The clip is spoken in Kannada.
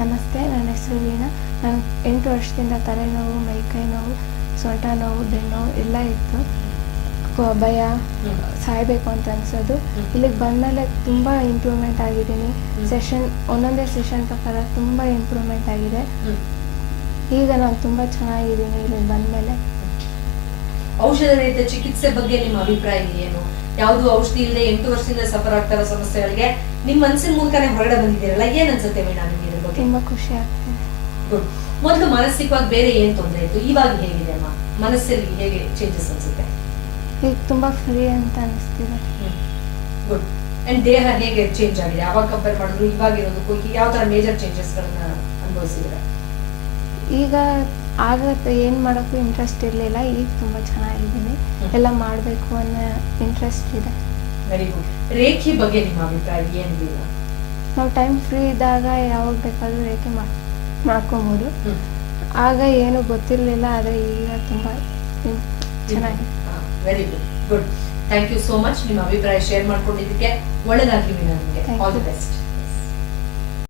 ನಮಸ್ತೆ, ನನ್ನ ಹೆಸರು ವೀಣಾ ನಾನು ಎಂಟು ವರ್ಷದಿಂದ ತಲೆನೋವು ಮೈಕೈ ನೋವು ಸೊಂಟ ನೋವು ಬೆನ್ನೋವು ಎಲ್ಲ ಇತ್ತು ಭಯ. ಸಾಯಬೇಕು ಅಂತ ಅನ್ಸೋದು. ಇಲ್ಲಿಗೆ ಬಂದಮೇಲೆ ತುಂಬ ಇಂಪ್ರೂವ್ಮೆಂಟ್ ಆಗಿದ್ದೀನಿ ಸೆಷನ್ ಒಂದೊಂದೇ ಸೆಷನ್ ಪ್ರಕಾರ ತುಂಬ ಇಂಪ್ರೂವ್ಮೆಂಟ್ ಆಗಿದೆ ಈಗ ನಾನು ತುಂಬ ಚೆನ್ನಾಗಿದ್ದೀನಿ ಇಲ್ಲಿಗೆ ಬಂದಮೇಲೆ ಔಷಧ ರಹಿತ ಚಿಕಿತ್ಸೆ ಬಗ್ಗೆ ನಿಮ್ಮ ಅಭಿಪ್ರಾಯ ಏನು? ಯಾವುದು ಔಷಧಿ ಇಲ್ಲದೆ ಎಂಟು ವರ್ಷದಿಂದ ಸಫರ್ ಆಗ್ತಾರ ಇರೋ ಸಮಸ್ಯೆಗಳಿಗೆ ನಿಮ್ಮ ಮನಸ್ಸಿನ ಮೂಲಕನೇ ಹೊರಗಡೆ ಬಂದಿದ್ದೀರಲ್ಲ ಏನ್ ಅನ್ಸುತ್ತೆ ಮೇಡಮ್ ನಿಮಗೆ ಇದ್ರ ಬಗ್ಗೆ? ತುಂಬ ಖುಷಿ ಆಗ್ತದೆ. ಗುಡ್ ಮೊದಲು ಮಾನಸಿಕವಾಗಿ ಬೇರೆ ಏನ್ ತೊಂದರೆ ಇತ್ತು? ಇವಾಗ ಹೇಗಿದೆ ಅಮ್ಮ? ಮನಸ್ಸಲ್ಲಿ ಹೇಗೆ ಚೇಂಜಸ್ ಅನ್ಸುತ್ತೆ? ಈಗ ತುಂಬಾ ಫ್ರೀ ಅಂತ ಅನಿಸ್ತಿದೆ. ಗುಡ್ ಅಂಡ್ ದೇಹ ಹೇಗೆ ಚೇಂಜ್ ಆಗಿದೆ? ಅವಾಗ ಕಂಪೇರ್ ಮಾಡಿದ್ರು? ಇವಾಗ ಇರೋದಕ್ಕೂ ಯಾವ ತರ ಮೇಜರ್ ಚೇಂಜಸ್ ಗಳನ್ನ ಅನುಭವಿಸಿದ್ರೆ ಈಗ ಆಗತ್ತೆ ಏನು ಮಾಡೋಕ್ಕೂ ಇಂಟ್ರೆಸ್ಟ್ ಇರಲಿಲ್ಲ. ಈಗ ತುಂಬ ಚೆನ್ನಾಗಿದ್ದೀನಿ ಎಲ್ಲ ಮಾಡಬೇಕು ಅನ್ನೋ ಇಂಟ್ರೆಸ್ಟ್ ಇದೆ. ವೆರಿ ಗುಡ್ ರೇಖಿ ಬಗ್ಗೆ ನಿಮ್ಮ ಅಭಿಪ್ರಾಯ ಏನ್ ನಾವು ಟೈಮ್ ಫ್ರೀ ಇದ್ದಾಗ ಯಾವಾಗ ಬೇಕಾದರೂ ರೇಖೆ ಮಾಡ್ ಮಾಡ್ಕೊಬೋದು. ಆಗ ಏನು ಗೊತ್ತಿರಲಿಲ್ಲ ಆದರೆ ಈಗ ತುಂಬ ಚೆನ್ನಾಗಿದೆ. Very good good thank you so much ನಿಮ್ಮ ಅಭಿಪ್ರಾಯ ಶೇರ್ ಮಾಡ್ಕೊಂಡಿದ್ದಕ್ಕೆ ಒಳ್ಳೆದಾಗಿ ನಿಮಗೆ. All the best